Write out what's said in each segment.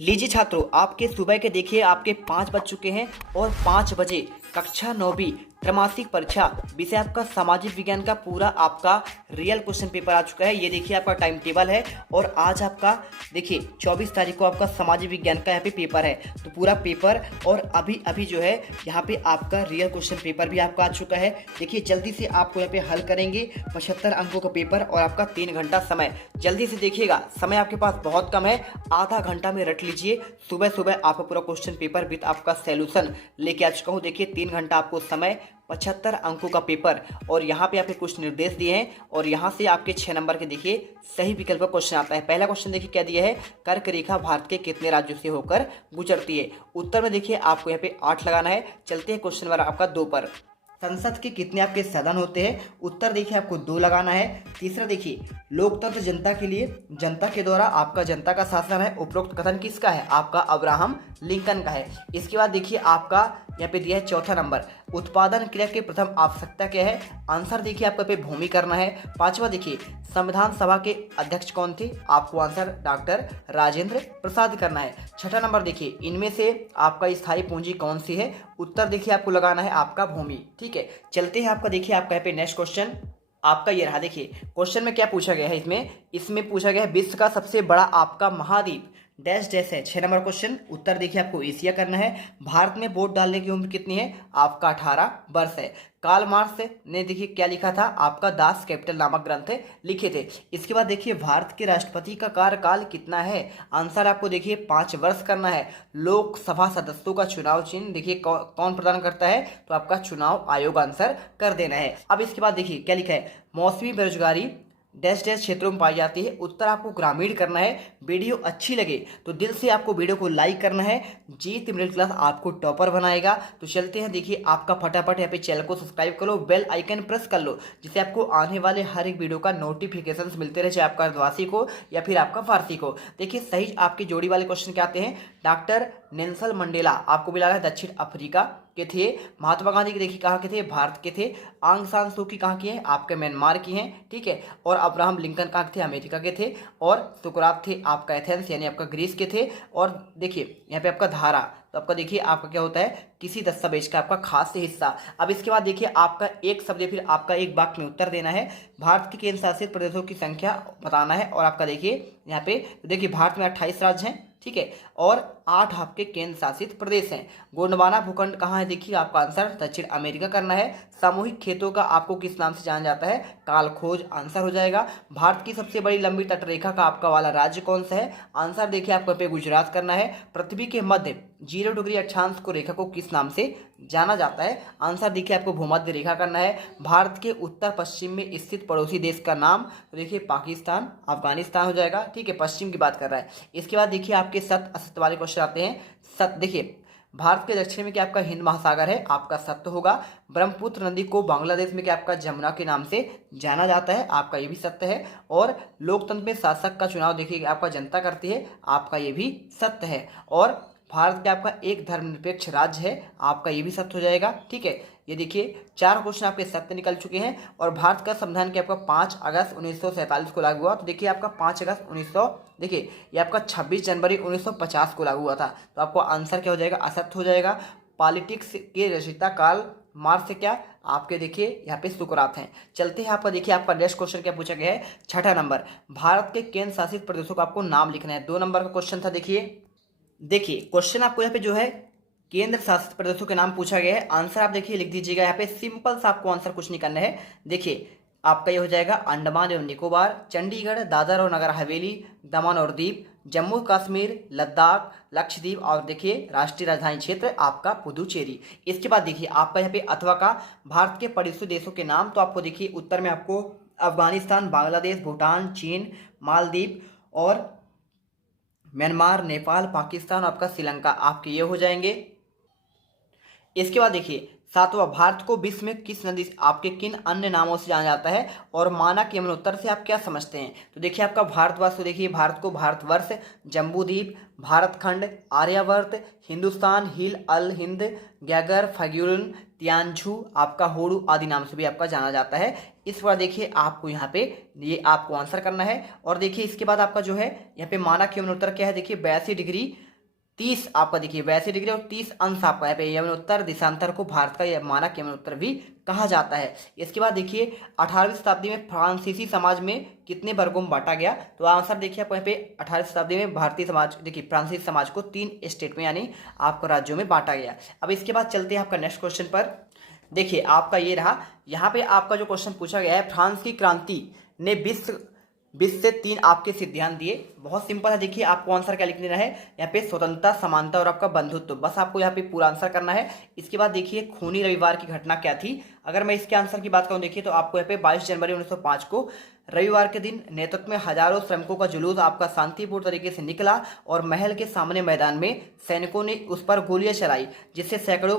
लीजिए छात्रों, आपके सुबह के देखिए आपके 5 बज चुके हैं और 5 बजे कक्षा 9वीं त्रैमासिक परीक्षा विषय आपका सामाजिक विज्ञान का पूरा आपका रियल क्वेश्चन पेपर आ चुका है। ये देखिए आपका टाइम टेबल है और आज आपका देखिए 24 तारीख को आपका सामाजिक विज्ञान का यहाँ पे पेपर है। तो पूरा पेपर और अभी अभी जो है यहाँ पे आपका रियल क्वेश्चन पेपर भी आपका आ चुका है। देखिए जल्दी से आपको यहाँ पे हल करेंगे 75 अंकों का पेपर और आपका 3 घंटा समय। जल्दी से देखिएगा, समय आपके पास बहुत कम है, आधा घंटा में रट लीजिए। सुबह सुबह आपका पूरा क्वेश्चन पेपर विद आपका सॉल्यूशन लेके आ चुका हूँ। देखिए 3 घंटा आपको समय, 75 अंकों का पेपर और यहाँ पे आपके कुछ निर्देश दिए हैं और यहाँ से आपके 6 नंबर के देखिए सही विकल्प का क्वेश्चन आता है। पहला क्वेश्चन देखिए क्या दिया है, कर्क रेखा भारत के कितने राज्यों से होकर गुजरती है। उत्तर में देखिए आपको यहाँ पे 8 लगाना है। चलते हैं क्वेश्चन नंबर आपका 2 पर। संसद के कितने आपके सदन होते हैं। उत्तर देखिए आपको 2 लगाना है। तीसरा देखिए, लोकतंत्र जनता के लिए जनता के द्वारा आपका जनता का शासन है। उपरोक्त कथन किसका है, आपका अब्राहम लिंकन का है। इसके बाद देखिए आपका यहाँ पे दिया है चौथा नंबर, उत्पादन क्रिया की प्रथम आवश्यकता क्या है। आंसर देखिए आपका पे भूमि करना है। पांचवा देखिए, संविधान सभा के अध्यक्ष कौन थे, आपको आंसर डॉक्टर राजेंद्र प्रसाद करना है। छठा नंबर देखिए, इनमें से आपका स्थायी पूंजी कौन सी है। उत्तर देखिए आपको लगाना है आपका भूमि। ठीक है, चलते हैं आपका देखिए आपका यहाँ पे नेक्स्ट क्वेश्चन आपका ये रहा। देखिए क्वेश्चन में क्या पूछा गया है, इसमें पूछा गया है विश्व का सबसे बड़ा आपका महाद्वीप डैश डैश है। 6 नंबर क्वेश्चन। उत्तर देखिए आपको एशिया करना है। भारत में वोट डालने की उम्र कितनी है, आपका 18 वर्ष है। कार्ल मार्क्स ने देखिए क्या लिखा था, आपका दास कैपिटल नामक ग्रंथ लिखे थे। इसके बाद देखिए भारत के राष्ट्रपति का कार्यकाल कितना है। आंसर आपको देखिए 5 वर्ष करना है। लोकसभा सदस्यों का चुनाव चिन्ह देखिए कौन प्रदान करता है, तो आपका चुनाव आयोग आंसर कर देना है। अब इसके बाद देखिए क्या लिखा है, मौसमी बेरोजगारी डैश डैश क्षेत्रों में पाई जाती है। उत्तर आपको ग्रामीण करना है। वीडियो अच्छी लगे तो दिल से आपको वीडियो को लाइक करना है। जीत मिडिल क्लास आपको टॉपर बनाएगा। तो चलते हैं देखिए आपका फटाफट यहाँ पे चैनल को सब्सक्राइब कर लो, बेल आइकन प्रेस कर लो, जिससे आपको आने वाले हर एक वीडियो का नोटिफिकेशन मिलते रहे, चाहे आपका आदिवासी को या फिर आपका फारसी को। देखिए सही आपकी जोड़ी वाले क्वेश्चन क्या आते हैं। डॉक्टर नेल्सन मंडेला आपको मिला है दक्षिण अफ्रीका के थे। महात्मा गांधी के देखिए कहाँ के थे, भारत के थे। आंग सान सू की कहाँ की है, आपके म्यांमार की हैं। ठीक है, और अब्राहम लिंकन कहाँ के थे, अमेरिका के थे। और सुकरात थे आपका एथेंस यानी आपका ग्रीस के थे। और देखिए यहाँ पे आपका धारा, तो आपका देखिए आपका क्या होता है, किसी दस्तावेज का आपका खास हिस्सा। अब इसके बाद देखिए आपका एक शब्द फिर आपका एक वाक्य में उत्तर देना है। भारत के केंद्र शासित प्रदेशों की संख्या बताना है। और आपका देखिए यहाँ पे देखिए भारत में 28 राज्य हैं। ठीक है, और 8 आपके केंद्र शासित प्रदेश हैं। गोंडवाना भूखंड कहाँ है, देखिए आपका आंसर दक्षिण अमेरिका करना है। सामूहिक खेतों का आपको किस नाम से जाना जाता है, कालखोज आंसर हो जाएगा। भारत की सबसे बड़ी लंबी तटरेखा का आपका वाला राज्य कौन सा है। आंसर देखिए आपको पे गुजरात करना है। पृथ्वी के मध्य 0 डिग्री अक्षांश को रेखा को किस नाम से जाना जाता है। आंसर देखिए आपको भूमध्य रेखा करना है। भारत के उत्तर पश्चिम में स्थित पड़ोसी देश का नाम, तो देखिए पाकिस्तान अफगानिस्तान हो जाएगा। ठीक है, पश्चिम की बात कर रहा है। इसके बाद देखिए आपके सत्य असत्य वाले क्वेश्चन आते हैं। सत्य देखिए भारत के दक्षिण में क्या आपका हिंद महासागर है, आपका सत्य होगा। ब्रह्मपुत्र नदी को बांग्लादेश में क्या आपका जमुना के नाम से जाना जाता है, आपका ये भी सत्य है। और लोकतंत्र में शासक का चुनाव देखिए आपका जनता करती है, आपका ये भी सत्य है। और भारत का आपका एक धर्मनिरपेक्ष राज्य है, आपका ये भी सत्य हो जाएगा। ठीक है, ये देखिए 4 क्वेश्चन आपके सत्य निकल चुके हैं। और भारत का संविधान क्या आपका 5 अगस्त 1947 को लागू हुआ। तो देखिए आपका 5 अगस्त 1900 देखिए ये आपका 26 जनवरी 1950 को लागू हुआ था। तो आपको आंसर क्या हो जाएगा, असत्य हो जाएगा। पॉलिटिक्स के रचयिता कार्ल मार्क्स से क्या आपके देखिए यहाँ पे सुकरात हैं। चलते हैं आपका देखिए आपका नेक्स्ट क्वेश्चन क्या पूछा गया है। 6ठा नंबर, भारत के केंद्र शासित प्रदेशों का आपको नाम लिखना है। 2 नंबर का क्वेश्चन था। देखिए क्वेश्चन आपको यहाँ पे जो है केंद्र शासित प्रदेशों के नाम पूछा गया है। आंसर आप देखिए लिख दीजिएगा यहाँ पे, सिंपल सा आपको आंसर कुछ नहीं करना है। देखिए आपका ये हो जाएगा अंडमान एवं निकोबार, चंडीगढ़, दादर और नगर हवेली, दमन और दीप, जम्मू कश्मीर, लद्दाख, लक्षद्वीप और देखिए राष्ट्रीय राजधानी क्षेत्र आपका पुदुचेरी। इसके बाद देखिए आपका यहाँ पे अथवा का भारत के पड़ोसी देशों के नाम, तो आपको देखिए उत्तर में आपको अफगानिस्तान, बांग्लादेश, भूटान, चीन, मालदीव और म्यांमार, नेपाल, पाकिस्तान और आपका श्रीलंका आपके ये हो जाएंगे। इसके बाद देखिए 7वां, भारत को विश्व में किस नदी आपके किन अन्य नामों से जाना जाता है। और मानक यमन उत्तर से आप क्या समझते हैं। तो देखिए आपका भारतवर्ष, तो देखिए भारत को भारतवर्ष, जम्बूद्वीप, भारतखंड, आर्यावर्त, हिंदुस्तान, हिल अल हिंद, गैगर, फग्यूरन, तियानछू, आपका होड़ू आदि नाम से भी आपका जाना जाता है। इस बार देखिए आपको यहाँ पे ये आपको आंसर करना है। और देखिए इसके बाद आपका जो है यहाँ पे मानक यमनोत्तर क्या है, देखिए 82 डिग्री 30 आपका देखिए 82 डिग्री और 30 अंश आपका यहाँ पे यमनोत्तर दिशांतर को भारत का यह मानक यमनोत्तर भी कहा जाता है। इसके बाद देखिए 18वीं शताब्दी में फ्रांसीसी समाज में कितने वर्गों में बांटा गया, तो आंसर देखिए आपको यहाँ पे 18वीं शताब्दी में भारतीय समाज देखिए फ्रांसीसी समाज को 3 स्टेट में यानी आपको राज्यों में बांटा गया। अब इसके बाद चलते हैं आपका नेक्स्ट क्वेश्चन पर। देखिए आपका ये रहा, यहाँ पे आपका जो क्वेश्चन पूछा गया है, फ्रांस की क्रांति ने विश्व से 3 आपके सिद्धांत दिए। बहुत सिंपल है, देखिए आपको आंसर क्या लिख देना है यहाँ पे, स्वतंत्रता, समानता और आपका बंधुत्व, बस आपको यहाँ पे पूरा आंसर करना है। इसके बाद देखिए खूनी रविवार की घटना क्या थी, अगर मैं इसके आंसर की बात करूँ देखिए तो आपको यहाँ पे 22 जनवरी 1905 को रविवार के दिन नेतृत्व में हजारों श्रमिकों का जुलूस आपका शांतिपूर्ण तरीके से निकला और महल के सामने मैदान में सैनिकों ने उस पर गोलियां चलाई जिससे सैकड़ों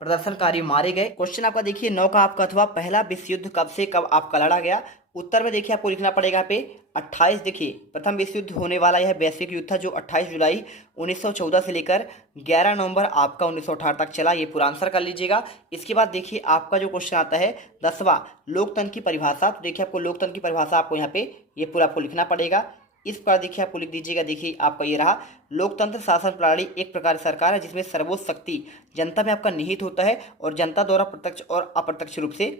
प्रदर्शनकारी मारे गए। क्वेश्चन आपका देखिए 9 का आपका अथवा पहला विश्व युद्ध कब से कब आपका लड़ा गया, उत्तर में देखिए आपको लिखना पड़ेगा यहाँ पे 28। देखिए प्रथम विश्व युद्ध होने वाला यह वैश्विक युद्ध था जो 28 जुलाई 1914 से लेकर 11 नवंबर आपका 1918 तक चला, ये पूरा आंसर कर लीजिएगा। इसके बाद देखिए आपका जो क्वेश्चन आता है 10वां लोकतंत्र की परिभाषा, तो देखिए आपको लोकतंत्र की परिभाषा आपको यहाँ पे ये पूरा आपको लिखना पड़ेगा। इस प्रकार देखिए आपको लिख दीजिएगा, देखिए आपका ये रहा, लोकतंत्र शासन प्रणाली एक प्रकार की सरकार है जिसमें सर्वोच्च शक्ति जनता में आपका निहित होता है और जनता द्वारा प्रत्यक्ष और अप्रत्यक्ष रूप से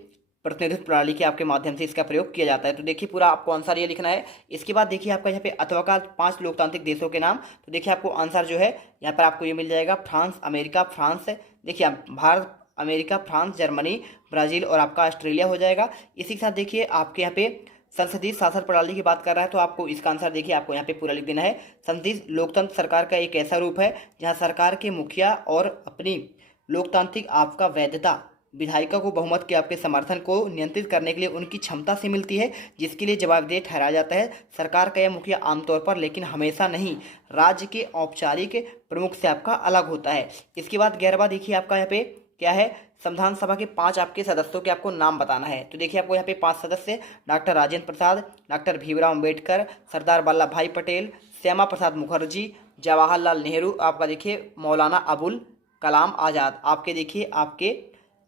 प्रतिनिधित्व प्रणाली के आपके माध्यम से इसका प्रयोग किया जाता है। तो देखिए पूरा आपको आंसर ये लिखना है। इसके बाद देखिए आपका यहाँ पे अथवा का 5 लोकतांत्रिक देशों के नाम, तो देखिए आपको आंसर जो है यहाँ पर आपको ये मिल जाएगा, फ्रांस, अमेरिका, फ्रांस, देखिए Bharat, America, France, Germany, Brazil और आपका ऑस्ट्रेलिया हो जाएगा। इसी के साथ देखिए आपके यहाँ पे संसदीय शासन प्रणाली की बात कर रहा है तो आपको इसका आंसर देखिए आपको यहाँ पे पूरा लिख देना है। संसदीय लोकतंत्र सरकार का एक ऐसा रूप है जहाँ सरकार के मुखिया और अपनी लोकतांत्रिक आपका वैधता विधायिका को बहुमत के आपके समर्थन को नियंत्रित करने के लिए उनकी क्षमता से मिलती है, जिसके लिए जवाबदेह ठहराया जाता है। सरकार का यह मुखिया आमतौर पर लेकिन हमेशा नहीं राज्य के औपचारिक प्रमुख से आपका अलग होता है। इसके बाद 11वां देखिए आपका यहाँ पे क्या है, संविधान सभा के 5 आपके सदस्यों के आपको नाम बताना है। तो देखिए आपको यहाँ पे 5 सदस्य, डॉक्टर राजेंद्र प्रसाद, डॉक्टर भीमराव अम्बेडकर, सरदार वल्लभ भाई पटेल, श्यामा प्रसाद मुखर्जी, जवाहरलाल नेहरू, आपका देखिए मौलाना अबुल कलाम आज़ाद, आपके देखिए आपके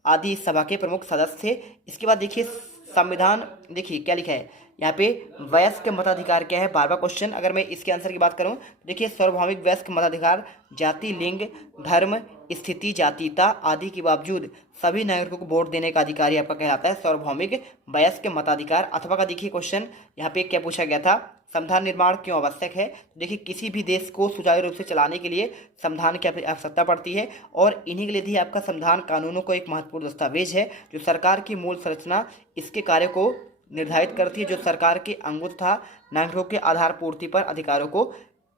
आदि इस सभा के प्रमुख सदस्य थे। इसके बाद देखिए संविधान, देखिए क्या लिखा है यहाँ पे, वयस्क मताधिकार क्या है, 12वां क्वेश्चन। अगर मैं इसके आंसर की बात करूँ तो देखिए सार्वभौमिक वयस्क मताधिकार जाति, लिंग, धर्म, स्थिति, जातीयता आदि के बावजूद सभी नागरिकों को वोट देने का अधिकार आपका कहलाता है सार्वभौमिक वयस्क मताधिकार। अथवा का देखिए क्वेश्चन यहाँ पे क्या पूछा गया था, संविधान निर्माण क्यों आवश्यक है, तो देखिए किसी भी देश को सुचारू रूप से चलाने के लिए संविधान की आवश्यकता पड़ती है और इन्हीं के लिए भी आपका संविधान कानूनों को एक महत्वपूर्ण दस्तावेज है जो सरकार की मूल संरचना इसके कार्य को निर्धारित करती है, जो सरकार के अंगों तथा नागरिकों के आधार पूर्ति पर अधिकारों को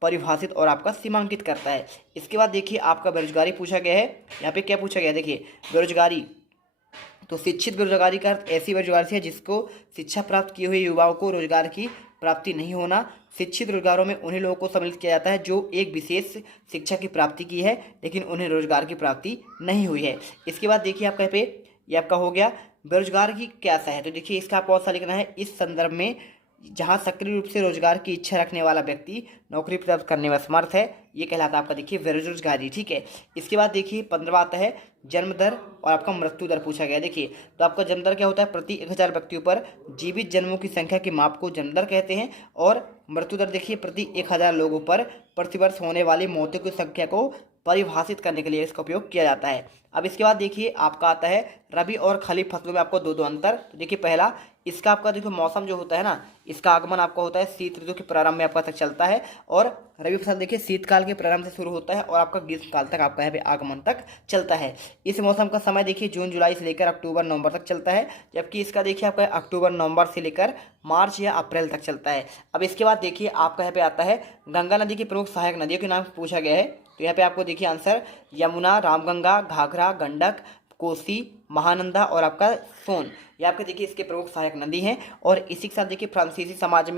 परिभाषित और आपका सीमांकित करता है। इसके बाद देखिए आपका बेरोजगारी पूछा गया है, यहाँ पे क्या पूछा गया है, देखिए बेरोजगारी, तो शिक्षित बेरोजगारी का अर्थ ऐसी बेरोजगारी है जिसको शिक्षा प्राप्त किए हुए युवाओं को रोजगार की प्राप्ति नहीं होना। शिक्षित रोजगारों में उन्हीं लोगों को सम्मिलित किया जाता है जो एक विशेष शिक्षा की प्राप्ति की है लेकिन उन्हें रोजगार की प्राप्ति नहीं हुई है। इसके बाद देखिए आपका यहाँ पे ये आपका हो गया बेरोजगार की क्या है, तो देखिए इसका आपको आंसर लिखना है, इस संदर्भ में जहां सक्रिय रूप से रोजगार की इच्छा रखने वाला व्यक्ति नौकरी प्राप्त करने में समर्थ है, ये कहलाता है आपका देखिए बेरोजगारी। ठीक है, इसके बाद देखिए 15वां आता है जन्म दर और आपका मृत्यु दर पूछा गया। देखिए तो आपका जन्म दर क्या होता है, प्रति 1000 व्यक्तियों पर जीवित जन्मों की संख्या के माप को जन्म दर कहते हैं और मृत्यु दर देखिए प्रति 1000 लोगों पर प्रतिवर्ष होने वाली मौतों की संख्या को परिभाषित करने के लिए इसका उपयोग किया जाता है। अब इसके बाद देखिए आपका आता है रबी और खरीफ फसलों में आपको दो अंतर। तो देखिए पहला इसका आपका देखो मौसम जो होता है ना, इसका आगमन आपका होता है शीत ऋतु के प्रारंभ में आपका तक चलता है और रबी फसल देखिए शीतकाल के प्रारंभ से शुरू होता है और आपका ग्रीष्मकाल तक आपका यहाँ पे आगमन तक चलता है। इस मौसम का समय देखिए जून जुलाई से लेकर अक्टूबर नवंबर तक चलता है, जबकि इसका देखिए आपका अक्टूबर नवंबर से लेकर मार्च या अप्रैल तक चलता है। अब इसके बाद देखिए आपका यहाँ पे आता है गंगा नदी की प्रमुख सहायक नदियों के नाम पूछा गया है। तो यहाँ पे आपको देखिए आंसर यमुना, रामगंगा, घाघरा, गंडक, कोसी, महानंदा और आपका सोन, ये आपके देखिए इसके प्रमुख सहायक नदी हैं। और इसी के साथ देखिए फ्रांसीसी समाज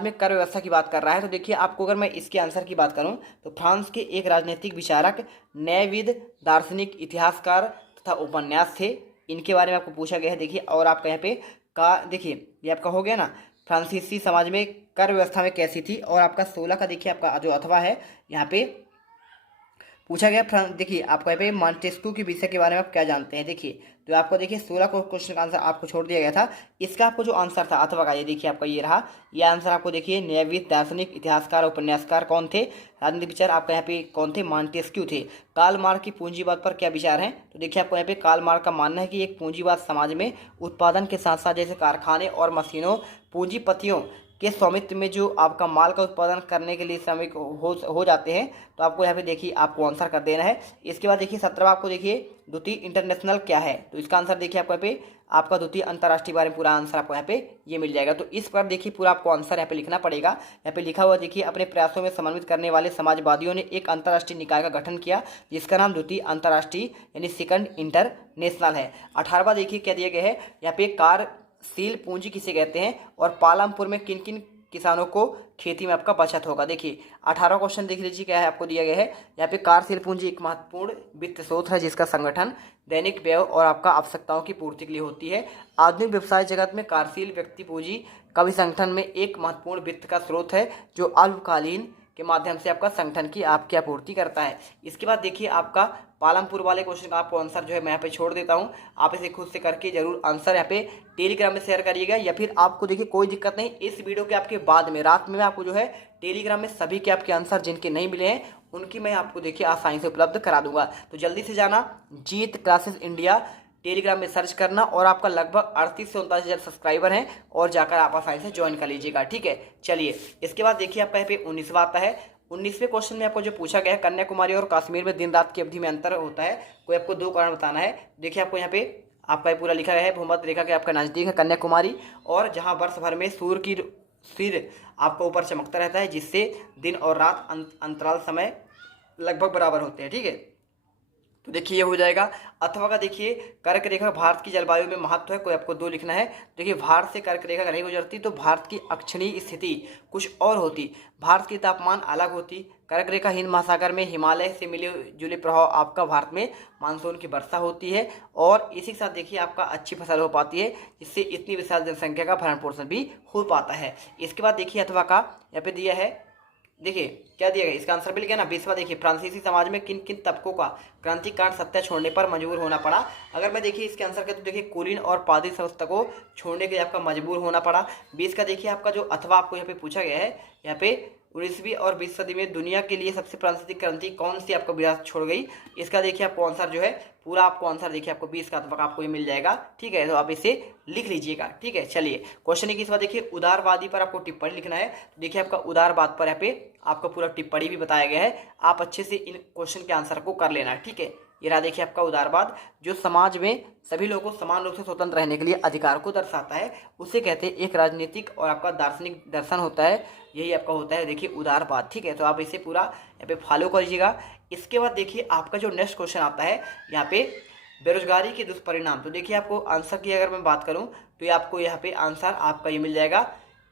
में कर व्यवस्था की बात कर रहा है। तो देखिए आपको अगर मैं इसके आंसर की बात करूं तो फ्रांस के एक राजनीतिक विचारक, न्यायविद, दार्शनिक, इतिहासकार तथा उपन्यास थे, इनके बारे में आपको पूछा गया है। देखिए और आपका यहाँ पे का देखिए ये आपका हो गया ना, फ्रांसीसी समाज में कर व्यवस्था में कैसी थी। और आपका 16 का देखिए आपका जो अथवा है यहाँ पे पूछा गया देखिए आपको यहाँ पे मॉन्टेस्क्यू के विषय के बारे में आप क्या जानते हैं। देखिए तो आपको देखिए 16 क्वेश्चन का आंसर आपको छोड़ दिया गया था। इसका आपको जो आंसर था अथवा का, ये देखिए आपका ये रहा। ये आंसर आपको देखिए न्यायविद, दार्शनिक, इतिहासकार, उपन्यासकार कौन थे, राजनीतिक विचार आपका यहाँ पे कौन थे, मॉन्टेस्क्यू थे। कार्ल मार्क्स की पूंजीवाद पर क्या विचार हैं। तो देखिए आपको यहाँ पे कार्ल मार्क्स का मानना है कि एक पूंजीवाद समाज में उत्पादन के साथ साथ जैसे कारखाने और मशीनों पूंजीपतियों के स्वामित्व में जो आपका माल का उत्पादन करने के लिए श्रमिक हो जाते हैं। तो आपको यहाँ पे देखिए आपको आंसर कर देना है। इसके बाद देखिए 17वां आपको देखिए द्वितीय इंटरनेशनल क्या है। तो इसका आंसर देखिए आपको यहाँ पे आपका द्वितीय अंतर्राष्ट्रीय बारे में पूरा आंसर आपको यहाँ पे ये मिल जाएगा। तो इस पर देखिए पूरा आपको आंसर यहाँ पे लिखना पड़ेगा। यहाँ पे लिखा हुआ देखिए अपने प्रयासों में समन्वित करने वाले समाजवादियों ने एक अंतर्राष्ट्रीय निकाय का गठन किया जिसका नाम द्वितीय अंतर्राष्ट्रीय यानी सेकंड इंटरनेशनल है। 18वां देखिए क्या दिया गया है, यहाँ पे कार्यशील पूंजी किसे कहते हैं और पालमपुर में किन किन किसानों को खेती में आपका बचत होगा। देखिए 18वां क्वेश्चन देख लीजिए क्या है आपको दिया गया है। यहाँ पे कार्यशील पूंजी एक महत्वपूर्ण वित्त स्रोत है जिसका संगठन दैनिक व्यय और आपका आवश्यकताओं की पूर्ति के लिए होती है। आधुनिक व्यवसाय जगत में कार्यशील व्यक्ति पूंजी का भी संगठन में एक महत्वपूर्ण वित्त का स्रोत है जो अल्पकालीन के माध्यम से आपका संगठन की आपकी आपूर्ति करता है। इसके बाद देखिए आपका पालमपुर वाले क्वेश्चन का आपको आंसर जो है मैं यहाँ पे छोड़ देता हूँ। आप इसे खुद से करके जरूर आंसर यहाँ पे टेलीग्राम में शेयर करिएगा, या फिर आपको देखिए कोई दिक्कत नहीं, इस वीडियो के आपके बाद में रात में आपको जो है टेलीग्राम में सभी के आपके आंसर जिनके नहीं मिले हैं उनकी मैं आपको देखिए आसानी से उपलब्ध करा दूंगा। तो जल्दी से जाना जीत क्लासेस इंडिया टेलीग्राम में सर्च करना और आपका लगभग 38 से 39 हज़ार सब्सक्राइबर हैं और जाकर आप आसानी से ज्वाइन कर लीजिएगा। ठीक है, चलिए इसके बाद देखिए आपका यहाँ पे 19वां आता है। 19वें क्वेश्चन में आपको जो पूछा गया है कन्याकुमारी और कश्मीर में दिन रात की अवधि में अंतर होता है, कोई आपको 2 कारण बताना है। देखिए आपको यहाँ पे आपका पूरा लिखा गया है भूमध्य रेखा के आपका नज़दीक है कन्याकुमारी, और जहाँ वर्ष भर में सूर्य की सिर आपका ऊपर चमकता रहता है जिससे दिन और रात अंतराल समय लगभग बराबर होते हैं। ठीक है, तो देखिए ये हो जाएगा। अथवा का देखिए कर्क रेखा भारत की जलवायु में महत्व है, कोई आपको 2 लिखना है। देखिए भारत से कर्क रेखा नहीं गुजरती तो भारत की अक्षणीय स्थिति कुछ और होती, भारत की तापमान अलग होती। कर्क रेखा हिंद महासागर में हिमालय से मिले जुले प्रभाव आपका भारत में मानसून की वर्षा होती है और इसी के साथ देखिए आपका अच्छी फसल हो पाती है जिससे इतनी विशाल जनसंख्या का भरण पोषण भी हो पाता है। इसके बाद देखिए अथवा का यहाँ पे दिया है, देखिए क्या दिया गया इसका आंसर मिल गया ना। 20वां देखिए फ्रांसीसी समाज में किन किन तबकों का क्रांतिक कारण सत्ता छोड़ने पर मजबूर होना पड़ा। अगर मैं देखिए इसके आंसर के तो देखिए कुलीन और पादरी संस्था को छोड़ने के लिए आपका मजबूर होना पड़ा। 20 का देखिए आपका जो अथवा आपको यहाँ पे पूछा गया है, यहाँ पे 19वीं और 20वीं सदी में दुनिया के लिए सबसे प्रांतरिक क्रांति कौन सी आपको विरासत छोड़ गई। इसका देखिए आपको आंसर जो है पूरा आपको आंसर देखिए आपको 20 का अथवा आपको ये मिल जाएगा। ठीक है, तो आप इसे लिख लीजिएगा। ठीक है, चलिए क्वेश्चन 21 बार देखिए उदारवादी पर आपको टिप्पणी लिखना है। तो देखिए आपका उदारवाद पर यहाँ पे आपको पूरा टिप्पणी भी बताया गया है, आप अच्छे से इन क्वेश्चन के आंसर को कर लेना है। ठीक है, ये रहा देखिए आपका उदारवाद, जो समाज में सभी लोगों को समान रूप से स्वतंत्र रहने के लिए अधिकार को दर्शाता है, उसे कहते हैं एक राजनीतिक और आपका दार्शनिक दर्शन होता है, यही आपका होता है देखिए उदारवाद। ठीक है, तो आप इसे पूरा यहाँ पे फॉलो करिएगा। इसके बाद देखिए आपका जो नेक्स्ट क्वेश्चन आता है यहाँ पे बेरोजगारी के दुष्परिणाम। तो देखिए आपको आंसर की अगर मैं बात करूँ तो ये आपको यहाँ पे आंसर आपका ये मिल जाएगा।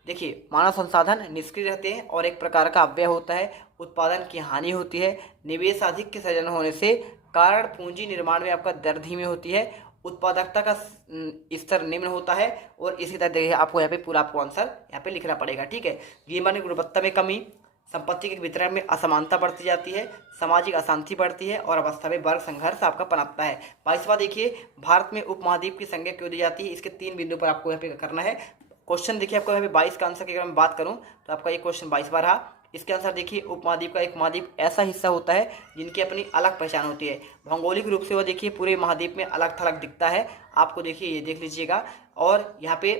देखिए मानव संसाधन निष्क्रिय रहते हैं और एक प्रकार का अपव्यय होता है, उत्पादन की हानि होती है, निवेश अधिक के सृजन होने से कारण पूंजी निर्माण में आपका दर धीमी होती है, उत्पादकता का स्तर निम्न होता है, और इसी तरह देखिए आपको यहाँ पे पूरा आपको आंसर यहाँ पे लिखना पड़ेगा। ठीक है, जीवन की गुणवत्ता में कमी, संपत्ति के वितरण में असमानता बढ़ती जाती है, सामाजिक अशांति बढ़ती है और अवस्था में वर्ग संघर्ष आपका पनपता है। 22वां देखिए भारत में उपमहाद्वीप की संज्ञा क्यों दी जाती है, इसके 3 बिंदु पर आपको यहाँ पे करना है। क्वेश्चन देखिए आपको यहाँ पे 22 का आंसर की अगर मैं बात करूँ तो आपका ये क्वेश्चन 22वां रहा। इसके आंसर देखिए उपमहाद्वीप का एक महाद्वीप ऐसा हिस्सा होता है जिनकी अपनी अलग पहचान होती है, भौगोलिक रूप से वह देखिए पूरे महाद्वीप में अलग थलग दिखता है, आपको देखिए ये देख लीजिएगा। और यहाँ पे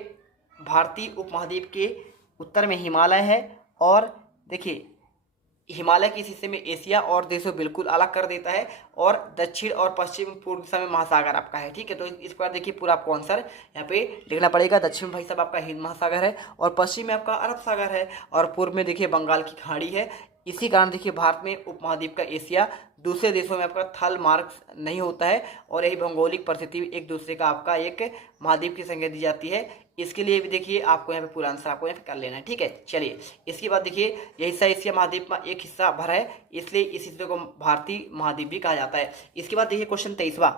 भारतीय उपमहाद्वीप के उत्तर में हिमालय है और देखिए हिमालय के इस हिस्से में एशिया और देशों बिल्कुल अलग कर देता है, और दक्षिण और पश्चिम पूर्व दिशा में महासागर आपका है। ठीक है, तो इस पर देखिए पूरा आपको आंसर यहाँ पे लिखना पड़ेगा। दक्षिण में भाई साहब आपका हिंद महासागर है और पश्चिम में आपका अरब सागर है और पूर्व में देखिए बंगाल की खाड़ी है। इसी कारण देखिए भारत में उपमहाद्वीप का एशिया दूसरे देशों में आपका थल मार्ग नहीं होता है, और यही भौगोलिक परिस्थिति एक दूसरे का आपका एक महाद्वीप की संज्ञा दी जाती है। इसके लिए भी देखिए आपको यहाँ पे पूरा आंसर आपको यहाँ पे कर लेना है। ठीक है, चलिए इसके बाद देखिए यह हिस्सा एशिया महाद्वीप में एक हिस्सा भरा है, इसलिए इस हिस्से को भारतीय महाद्वीप भी कहा जाता है। इसके बाद देखिए क्वेश्चन 23वां,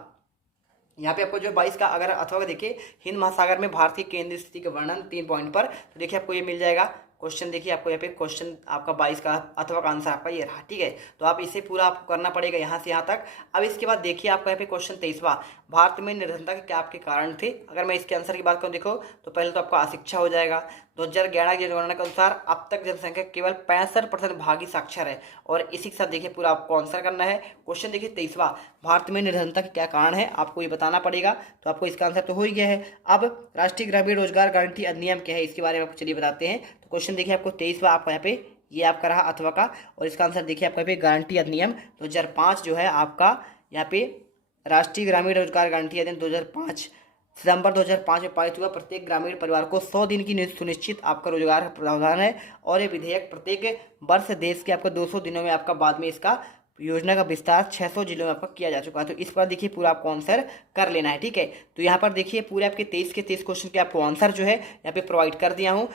यहाँ पे आपको जो 22 का अगर अथवा देखिए हिंद महासागर में भारत की केंद्रीय स्थिति के वर्णन 3 पॉइंट पर, तो देखिए आपको ये मिल जाएगा। क्वेश्चन देखिए, आपको यहाँ पे क्वेश्चन आपका 22 का अथवा का आंसर आपका ये रहा। ठीक है, तो आप इसे पूरा आपको करना पड़ेगा यहाँ से यहाँ तक। अब इसके बाद देखिए आपका यहाँ पे क्वेश्चन 23वां, भारत में निर्धनता के क्या आपके कारण थे। अगर मैं इसके आंसर की बात करूँ, देखो तो पहले तो आपका अशिक्षा हो जाएगा। 2011 की जनगणना के अनुसार अब तक जनसंख्या केवल 65% भागी साक्षर है। और इसी के साथ देखिए पूरा आपको आंसर करना है। क्वेश्चन देखिए 23वां, भारत में निर्धनता के क्या कारण है, आपको ये बताना पड़ेगा। तो आपको इसका आंसर तो हो ही गया है। अब राष्ट्रीय ग्रामीण रोजगार गारंटी अधिनियम क्या है, इसके बारे में आपको चलिए बताते हैं। तो क्वेश्चन देखिए आपको 23वां आपका यहाँ पे ये आपका रहा अथवा का, और इसका आंसर देखिए आपका यहाँ पे गारंटी अधिनियम 2005 जो है आपका यहाँ पे राष्ट्रीय ग्रामीण रोजगार गारंटी अधिनियम 2005 सितंबर 2005 में पारित हुआ। प्रत्येक ग्रामीण परिवार को 100 दिन की सुनिश्चित आपका रोजगार प्रावधान है। और ये विधेयक प्रत्येक वर्ष देश के आपका 200 दिनों में आपका बाद में इसका योजना का विस्तार 600 जिलों में आपका किया जा चुका है। तो इस पर देखिए पूरा आपको आंसर कर लेना है। ठीक है, तो यहाँ पर देखिए पूरे आपके 23 के 23 क्वेश्चन के आपको आंसर जो है यहाँ पे प्रोवाइड कर दिया हूँ।